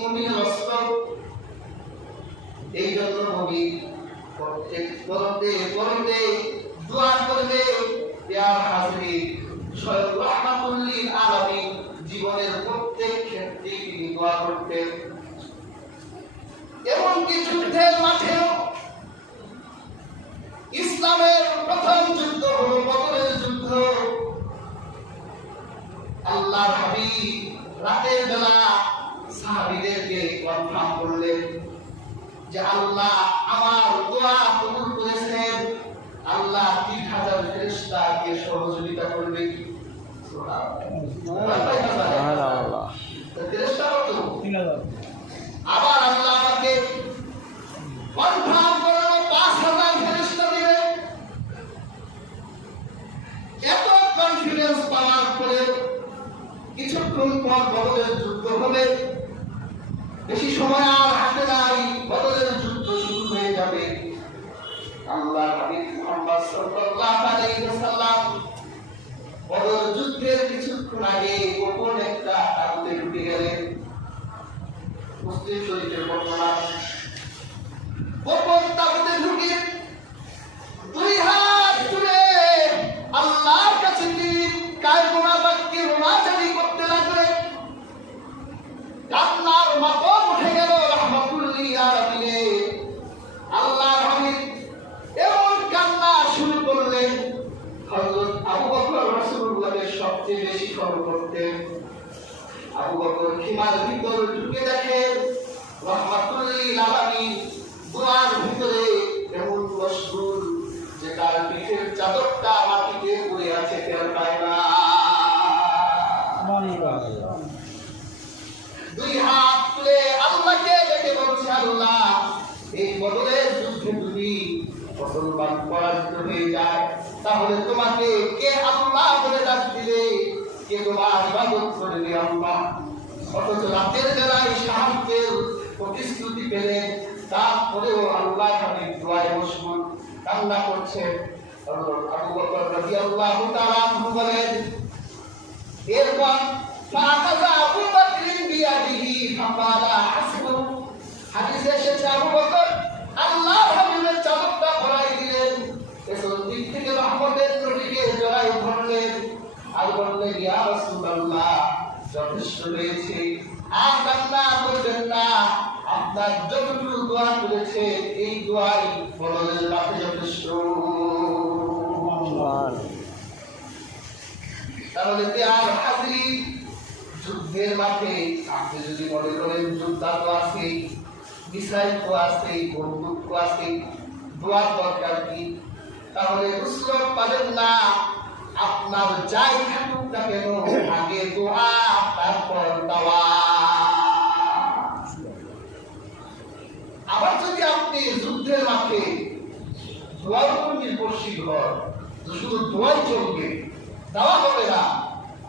মুমিনের অস্ত্র এই জন্য দোয়া করবে জীবনের প্রত্যেক ক্ষেত্রে তিনি দোয়া করতেন। এমনকি যুদ্ধের মাঠেও ইসলামের প্রথম যুদ্ধ হলো যুদ্ধ। আল্লাহ হাবিব রাতের বেলা সাহাবীদেরকে কনফার্ম করলেন যে আল্লাহ আমার দোয়া কবুল করেছেন। আল্লাহ তিন হাজার ফেরেশতাকে সহযোগিতা করবে। আবার আল্লাহ আমাকে কনফার্ম করানো পাঁচ হাজার ফেরেশতা দিবে। এত কনফিডেন্স পাওয়ার পরে কিছুক্ষণ পর বদলের যুদ্ধ হবে। বেশি সময় আর হাতে নাই বদলের যুদ্ধ শুরু হয়ে যাবে? আল্লাহ হাবিব সাল্লাল্লাহু আলাইহি ওয়াসাল্লাম বদর যুদ্ধের কিছুক্ষণ আগে গোপন একটা তাঁবুতে ঢুকে গেলেন। মুসলিম শরীফের বর্ণনা, গোপন তাঁবুতে ঢুকে মুসলমান পরাজিত হয়ে যায়, তাহলে তোমাকে কে আল্লাহ বলে ডাক দিলে? কে তোমার ইবাদত করবে আল্লাহ? অথচ রাতের বেলায় সাহায্যের প্রতিশ্রুতি পেলেন তারপরেও আল্লাহ খালি দোয়ায় মশগুল কান্না হযরত আবু বকর তাআলা আনহু বলেন, এরপর আবু বিয়াদিহি ফাকালা হাসবু। হাদিসে এসেছে আবু বকর আল্লাহ হাবিবের চাদরটা পরাই দিলেন পেছন দিক থেকে রহমতের নবীকে জড়াই ধরলেন আর বললেন ইয়া রাসূলুল্লাহ যথেষ্ট হয়েছে আর কান্না করবেন না আপনার যতটুকু দোয়া করেছে এই দোয়াই বদলের কাছে যথেষ্ট। তাহলে দেয়ার হাজির যুদ্ধের মাঠে আপনি যদি মনে করেন যোদ্ধা তো আছে মিসাইল তো আছে বন্দুক তো আছে দোয়ার দরকার কি? তাহলে নুসরত পাবেন না। আপনার যাই না কেন আগে দোয়া দাওয়া আবার যদি আপনি যুদ্ধের মাঠে দোয়ার উপর নির্ভরশীল হন শুধু দোয়াই চলবে দাওয়া হবে না,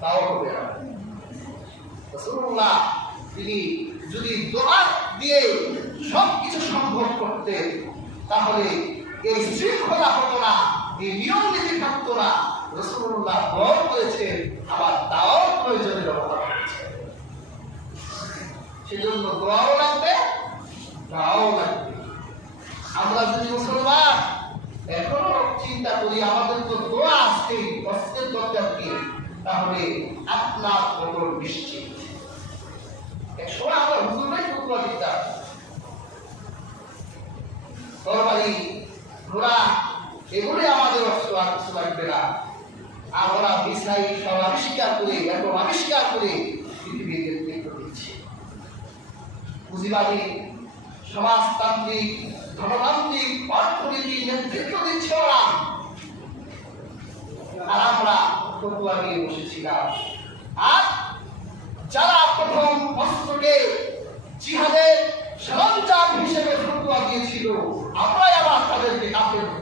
তাও হবে না। রাসূলুল্লাহ, তিনি যদি দোয়া দিয়ে সব কিছু সম্ভব করতেন, তাহলে এই শৃঙ্খলা হতো না এই নিয়ম নীতি থাকতো না। রসুল্লাহ বল করেছেন আবার দাওয়ার প্রয়োজনের ব্যবহার করেছেন সেজন্য দোয়াও লাগবে, দাওয়াও লাগবে। আমরা যদি মুসলমান, এখনও চিন্তা করি আমাদের তো দোয়া আছে অস্ত্রের দরকার কি তাহলে আপনার খবর নিশ্চিত। এক সময় আমরা হুজুরাই ফুটবল দিতাম। তরবারি, ঘোড়া এগুলি আমাদের অস্ত্র আর কিছু লাগবে না। আমরা মিসাইল সব আবিষ্কার করে এখন আবিষ্কার করে পৃথিবীর নেতৃত্ব পুঁজিবাদী, সমাজতান্ত্রিক ধর্মতান্ত্রিক অর্থনীতি নেতৃত্ব দিচ্ছে ওরা। আর আমরা ফতুয়া নিয়ে বসেছিলাম। আর যারা প্রথম অস্ত্রকে জিহাদের সরঞ্জাম হিসেবে ফতুয়া দিয়েছিল, আমরাই আবার তাদেরকে কাপড়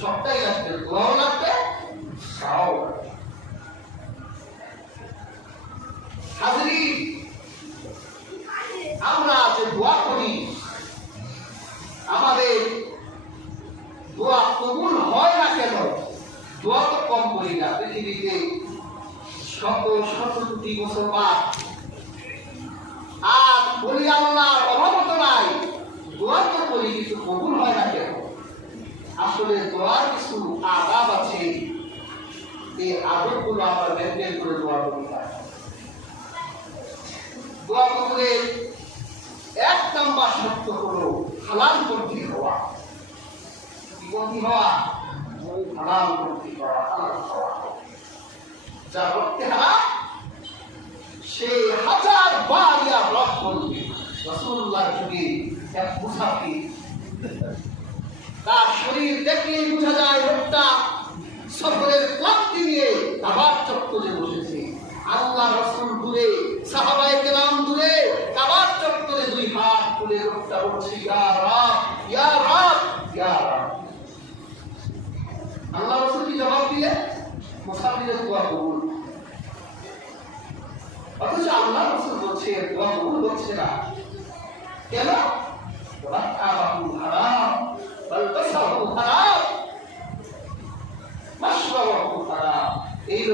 সবটাই লাগবে দোয়াও লাগবে লাগবে। হাজিরি, আমরা যে দোয়া করি। আমাদের দোয়া কবুল হয় না কেন? দোয়া তো কম করি না। পৃথিবীতে শত শত কোটি মুসলমান। আর বলি আল্লাহর অভাবত নাই। দোয়া তো করি কিছু কবুল হয় না আসলে দোয়ার কিছু আদাব আছে, এই আদবগুলো আমরা মেনটেন করে দোয়া করতে হয় দোয়া কবুলের এক নাম্বার শর্ত হলো হালাল পন্থী হওয়া। কি হওয়া হালাল পন্থী হওয়া হালাল হওয়া যা করতে হারাম সে হাজার বার ইয়া রব করবে রসুল্লাহ যুগে এক মুসাফির তার শরীর দেখলেই বোঝা যায় লোকটা সফরের ক্লান্তি নিয়ে কাবার চত্বরে বসেছে। আল্লাহ রসুল দূরে সাহাবাই কেরাম দূরে কাবার চত্বরে দুই হাত তুলে লোকটা বলছে, ইয়া রাব ইয়া রাব ইয়া রাব। আল্লাহ রসুল কি জবাব দিলে মুসাফিরের দোয়া কবুল। অথচ আল্লাহ রসুল বলছে, দোয়া কবুল হচ্ছে না। কেন রাকাবাহু হারাম বালবাসাহু হারাম মাশরাবাহু হারাম এই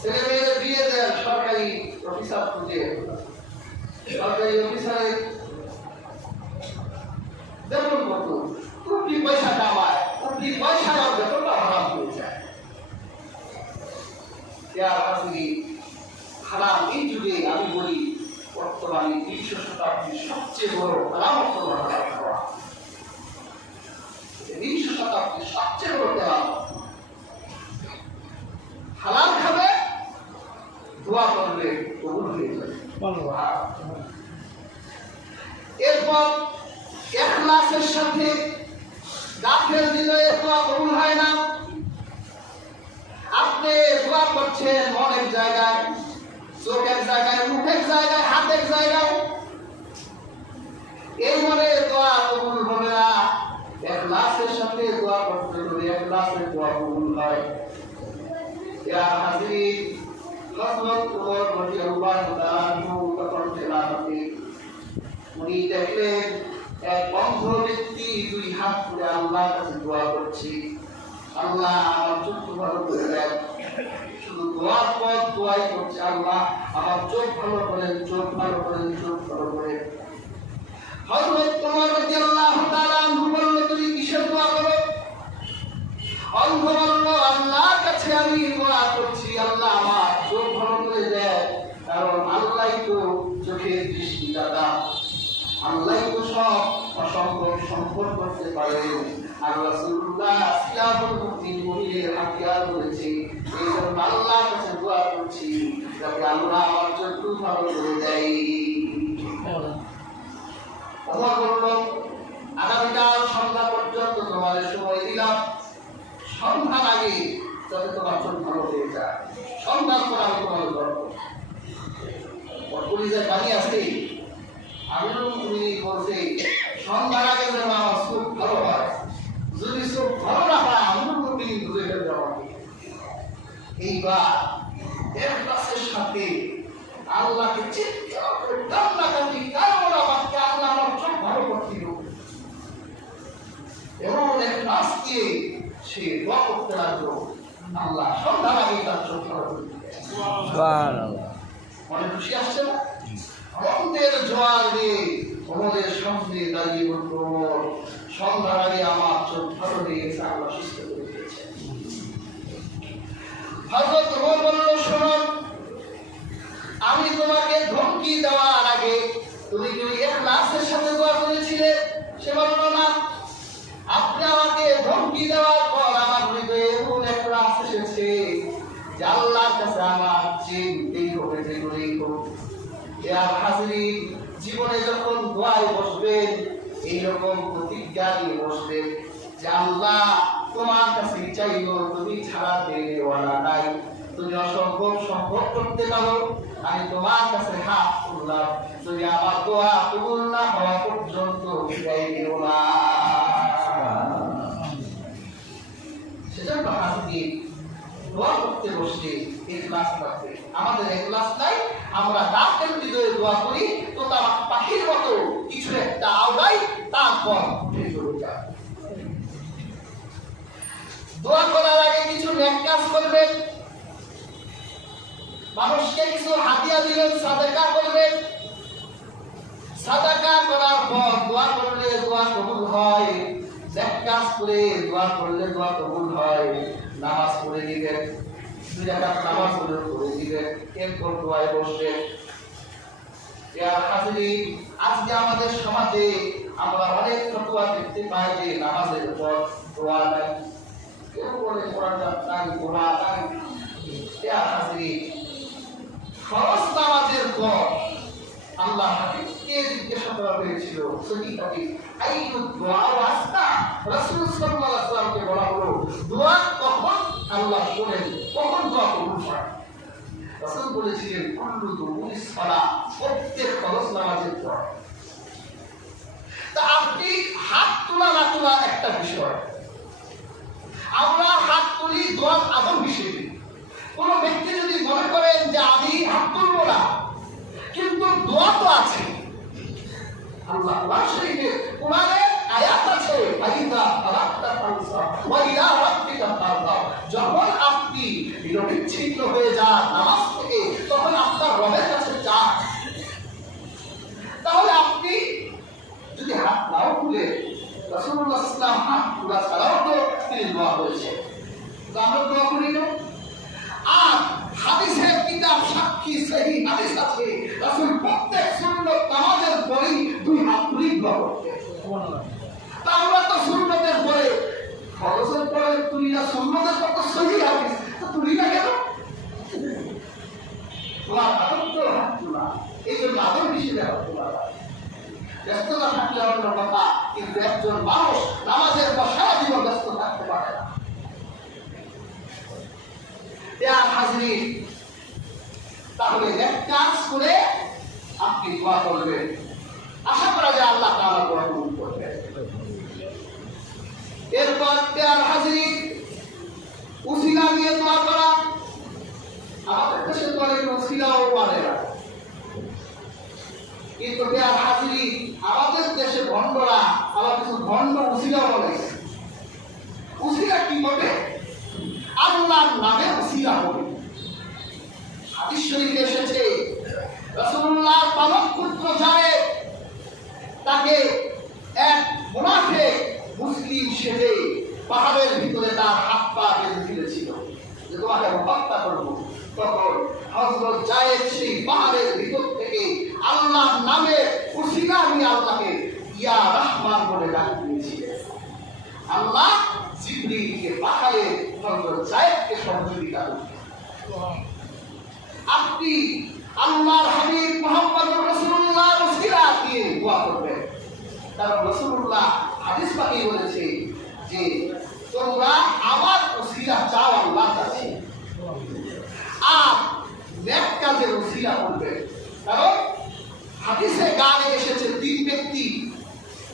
ছেলে মেয়েদের বিয়ে দেন সরকারি অফিসার খুঁজে। সরকারি অফিসারের বেতন কত? কোটি পয়সা কামায়, কোটি পয়সা আর বেতনটা হারাম হয়ে যায়। হারাম, এই যুগে আমি বলি, বর্তমানে বিংশ শতাব্দীর সবচেয়ে বড় হারাম বিংশ শতাব্দীর সবচেয়ে বড় খাবে দোয়া কবুল হয়ে যাবে। এরপর এখলাসের সাথে গাফের দিলে দোয়া কবুল হয় না। আপনি দোয়া করছেন মনের জায়গায় চোখের জায়গায় মুখের জায়গায় হাতের জায়গায়। এই মনে দোয়া কবুল হবে না। এখলাসের সাথে দোয়া করতে হবে এখলাসের দোয়া কবুল হয়। ইয়া হাজির তেলাওয়াতে উনি দেখলেন, এক বন্ধ ব্যক্তি দুই হাত তুলে আল্লাহর কাছে দোয়া করছে। আল্লাহ আমার চোখ ভালো করে শুধু দোয়ার পর দোয়াই করছে আল্লাহ। আমার চোখ ভালো করেন, চোখ ভালো করেন, চোখ ভালো করেন। রাদিয়াল্লাহু তাআলা সম্পদ করতে পারে আর রাসূলুল্লাহ সিলাবুল মুমিন মুমিনের হাতিয়ার করেছে। এই জন্য আল্লাহর কাছে দোয়া করছি যাতে আল্লাহ আমার ভালো করে দেয়। ওমর বলল আগামীকাল সন্ধ্যা পর্যন্ত তোমাদের সময় দিলাম। সন্ধ্যার আগে যাতে তোমার চোখ ভালো হয়ে যায়। সন্ধ্যার পর আমি তোমার গল্প পুলিশের বাড়ি আছে মুমিনিন বলছে সন্ধ্যার আগে যেন আমার চোখ ভালো হয় যদি চোখ ভালো না হয় আমিরুল মুমিনিন ধরে ফেলবে আমাকে এইবার এখলাসের সাথে আল্লাহকে চিৎকার করে কান্নাকাটি কারণ আমাকে আল্লাহ আমার চোখ ভালো করতে এবং এখলাস দিয়ে সে দোয়া করতে লাগল। আল্লাহ সন্ধ্যার আগে তার চোখ ভালো করে দিলেন। খুশি আসছে না? জোয়ার দিয়ে তোমাদের সামনে দাঁড়িয়ে বলব সন্ধ্যার আগে আমার চোখ ভালো লেগেছে আল্লাহ সুস্থ করে ওমর বলল আমি তোমাকে ধমকি দেওয়ার আগে গাছের সাথে দোয়া করেছিলেন সে বলল, না। আপনি আমাকে ধমকি দেওয়ার পর আমার হৃদয়ে এমন একটা রাস এসেছে যে আল্লাহর কাছে আমার চিনতেই জীবনে যখন দোয়ায় বসবেন, এইরকম প্রতিজ্ঞা নিয়ে বসবেন যে আল্লাহ, তোমার কাছে চাইব তুমি ছাড়া দেওয়ালা নাই। তুমি অসম্ভব সম্ভব করতে পারো, আমি তোমার কাছে হাত তুললাম। তুমি আমার দোয়া কবুল না হওয়া পর্যন্ত বিদায় দিও না। সেজন্য হাসিদি দোয়া করতে বসলে এখলাস রাখবে আমাদের এখলাস নাই আমরা রাতের হৃদয়ে দোয়া করি, তো তার পাখির মতো কিছু একটা আওড়াই, তারপর দোয়া করার আগে কিছু নেক কাজ করবেন। মানুষকে কিছু হাতিয়া দিবেন, সাদাকা করবেন। সাদাকা করার পর দোয়া করলে দোয়া কবুল হয়। নেক কাজ করে দোয়া করলে দোয়া কবুল হয়। নামাজ পড়ে দিবেন দুই রাকাত নামাজ পড়ে পড়ে দিবেন এরপর দোয়ায় বসবেন আজকে আমাদের সমাজে আমরা অনেক ফতোয়া দেখতে পাই যে নামাজের পর দোয়া নাই। কেউ বলে কোরআন নাই দোয়া নাই। ফরজ নামাজের পর আল্লাহ হাবিবকে জিজ্ঞাসা করা হয়েছিল সহি হাদিস। আইয়ু দোয়া ওয়াস্তা রাসূল সাল্লাল্লাহু আলাইহি ওয়াসাল্লামকে বলা হলো, দোয়া কখন আল্লাহ করেন? কখন দোয়া বলেছিলেন প্রত্যেক ফরজ নামাজের পর তা আপনি হাত তোলা না তোলা একটা বিষয়। আমরা হাত তুলি দোয়ার আদম হিসেবে। কোন ব্যক্তি যদি মনে করেন যে আমি হাত তুলবো না, কিন্তু দোয়া তো আছে। যখন আপনি বিচ্ছিন্ন হয়ে যান নামাজ থেকে, তখন আপনার রবের কাছে যান তাহলে আপনি যদি হাত নাও তুলে রাসূলুল্লাহ ইসলাম হাত তোলা ছাড়াও তো তিনি দোয়া তো আমরা দোয়া করি না আর হাদিসের কিতাব, সাক্ষী, সহি হাদিস আছে। রাসূল প্রত্যেক সুন্নত নামাজের পরেই দুই হাত তুলি দোয়া করতেন। তা আমরা তো সুন্নতের পরে, ফরজের পরে তুলি না, সুন্নতের তো সহি কিন্তু একজন মানুষ নামাজের পর সারা জীবন ব্যস্ত থাকতে পারে না ইয়ার হাজরিন তাহলে এক কাজ করে আপনি দোয়া করবেন আশা করা যায় আল্লাহ তাআলা দোয়া কবুল করবেন এরপর ইয়ার হাজরিন উসিলা দিয়ে দোয়া করা আমাদের দেশে তো অনেক উসিলাও মানে না কিন্তু ইয়ার হাজরিন আমাদের দেশে ভণ্ডরা আবার কিছু ভণ্ড উসিলাও বলে উসিলা কি করবে আল্লাহর নামে উসিলা হবে হাদিস শরীফে এসেছে রাসূলুল্লাহ পালক পুত্র যায় তাকে এক মুনাফিক মুসলিম সেজে পাহাড়ের ভিতরে তার হাত পা বেঁধে দিয়েছিল যে তোমাকে আমি হত্যা করব তখন জায়েদ সেই পাহাড়ের ভিতর থেকে আল্লাহর নামে উসিলা নিয়ে আল্লাহকে ইয়া রহমান বলে আল্লাহ জিবরিলকে পাঠালে হযরত জায়েদকে সহযোগিতা করতে আপনি আল্লাহর হাবিব মুহাম্মদ রাসূলুল্লাহ ওসিলা দিয়ে দোয়া করবেন। কারণ রাসূলুল্লাহ হাদিস পাকে বলেছে যে তোমরা আমার ওসিলা চাও, আল্লাহর কাছে। ওসিলা করবে। কারণ হাদিসে গানে এসেছে, তিন ব্যক্তি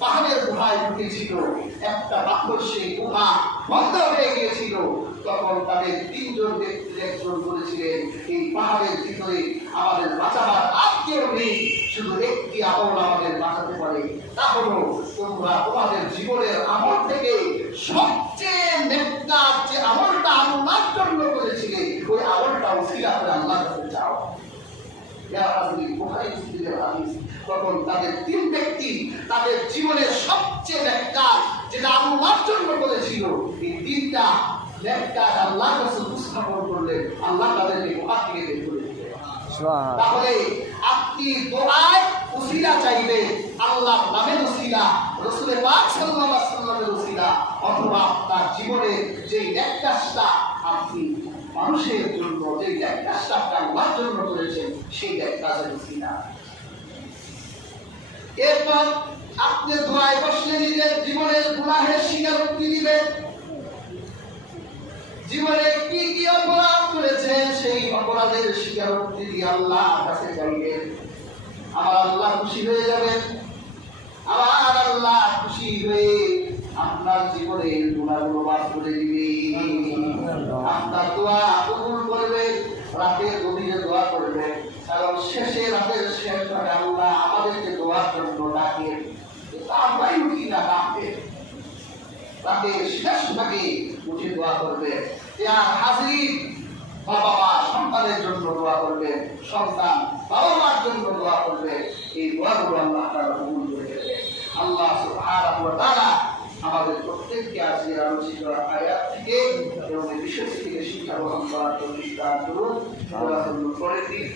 পাহাড়ের গুহায় ঢুকেছিল। একটা গুহা বন্ধ হয়ে গিয়েছিল। তখন তাদের তিনজন ব্যক্তির একজন বলেছিলেন, এই পাহাড়ের ভিতরে আমাদের বাঁচাবার আর কেউ নেই। শুধু একটি আমল আমাদের বাঁচাতে পারে। তা হলো তোমরা তোমাদের জীবনের আমল থেকে সবচেয়ে নেককার যে আমলটা আল্লাহর জন্য করেছিলে ওই আমলটা উসিলা করে আল্লাহর কাছে চাও হাজরিন, বুখারী মুসলিমের হাদিস। তখন তাদের তিন ব্যক্তি তাদের জীবনের সবচেয়ে নেককার যেটা আল্লাহর জন্য করেছিল এই তিনটা নেককার আল্লাহর কাছে উপস্থাপন করলেন আল্লাহ তাদেরকে গুহা থেকে বের করে তাহলে আপনি দোয়ায় উসিলা চাইবেন আল্লাহর নামের উসিলা রসুলের পাক সাল্লাল্লাহু আলাইহি ওয়াসাল্লামের উসিলা অথবা আপনার জীবনে যে কাজটা আপনি মানুষের জন্য যে এক কাজটা আপনি আল্লাহর জন্য করেছেন, সেই এক কাজের উসিলা এরপর আপনি দোয়ায় বসলে নিজের জীবনের গুনাহের স্বীকারোক্তি দিবেন। জীবনে কি কি অপরাধ করেছেন, সেই অপরাধের স্বীকারোক্তি দিয়ে আল্লাহ কাছে চাইবেন আমার আল্লাহ খুশি হয়ে যাবেন। আমার আল্লাহ খুশি হয়ে আপনার জীবনের গুণাগুলো মাফ করে দিবে আপনার দোয়া দোয়া এবং শেষে শেষ রাতে আল্লাহ আমাদেরকে দোয়ার জন্য উঠি না ডাকে তাকে শেষ উঠে দোয়া করবে। বাবা মা সন্তানের জন্য দোয়া করবে, সন্তান বাবা মার জন্য দোয়া করবে। এই দোয়াগুলো আল্লাহ করে দেবে আল্লাহ আমাদের প্রত্যেককে আজকে আলোচিত আয়াত থেকে এবং বিষয় থেকে শিক্ষা গ্রহণ করার প্রতিষ্ঠা করুন করে দিন